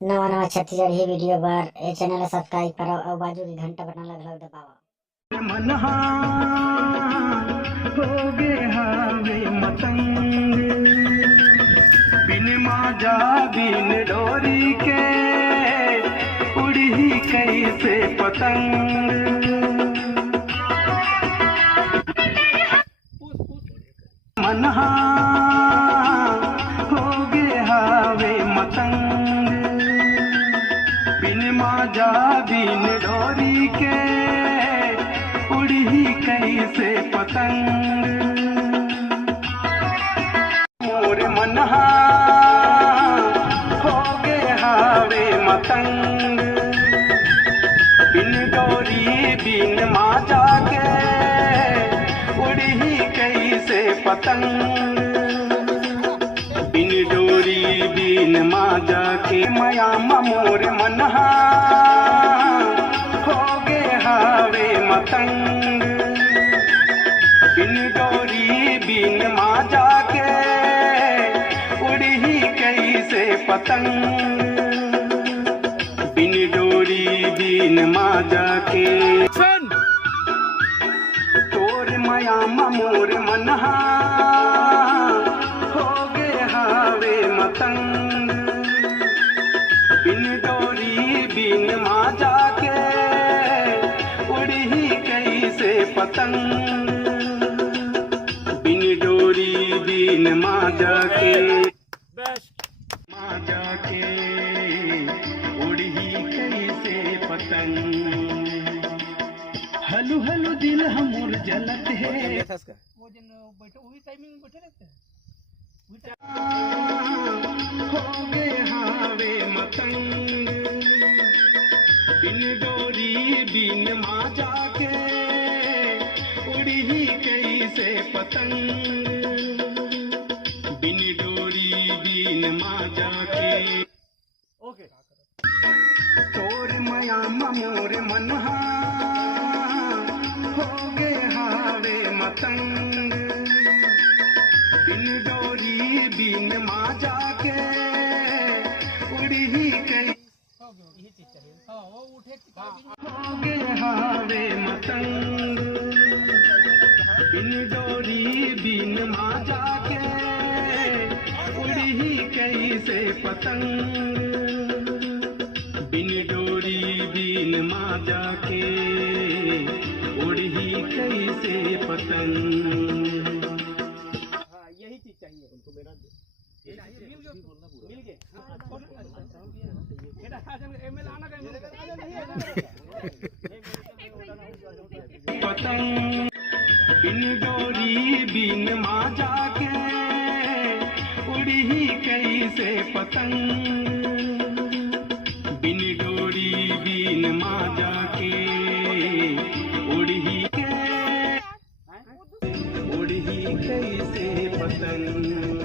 नवा नवा छत्तीसगढ़ ही वीडियो बार ए चैनल ला सब्सक्राइब करो और बाजू की घंटा बटन लगल दबाओ। मनहा होगे हावे मतंग बिन माजा बिन डोरी के उड़ी ही कैसे पतंग। मनहा होगे हावे मतंग बिन माजा बिन डोरी के उड़ी ही कैसे पतंग। मोर मनहा होगे हावे मतंग बिन डोरी बिन माजा के उड़ी ही कैसे पतंग। बिन डोरी बिन माजा के मयाम मोर मनहा होगे हावे मतंग बिन डोरी बिन माजा के उड़ी ही कैसे पतंग। बिन डोरी बिन माजा के तोर मयाम मोर मनहा होगे हावे मतंग बिन डोरी बिन माजा के उड़ी ही कैसे पतंग। बिन डोरी बिन माजा के उड़ी ही कैसे पतंग। हलू हलू दिल हमर जलत है वो दिन बैठे वही टाइमिंग बैठे रहते हैं। होगे हावे मतंग बिन डोरी बिन माजा के उड़ी ही कैसे पतंग। बिन डोरी बिन माजा के ओके तोर मयाम मोर मनहा होगे हावे मतंग बिन डोरी बिन माजा के उड़ी ही कई यही चीज चाहिए। हाँ वो उठे होगे हावे मतंग बिन डोरी बिन माजा के उड़ी ही कैसे पतंग। बिन डोरी बिन माजा के उड़ी ही कैसे पतंग। हाँ यही चीज चाहिए उनको। मेरा मिल गए एमएल आना पतंग बिन डोरी बिन माजा के उड़ी ही कैसे पतंग। बिन डोरी बिन माजा के उड़ी ही कैसे पतंग।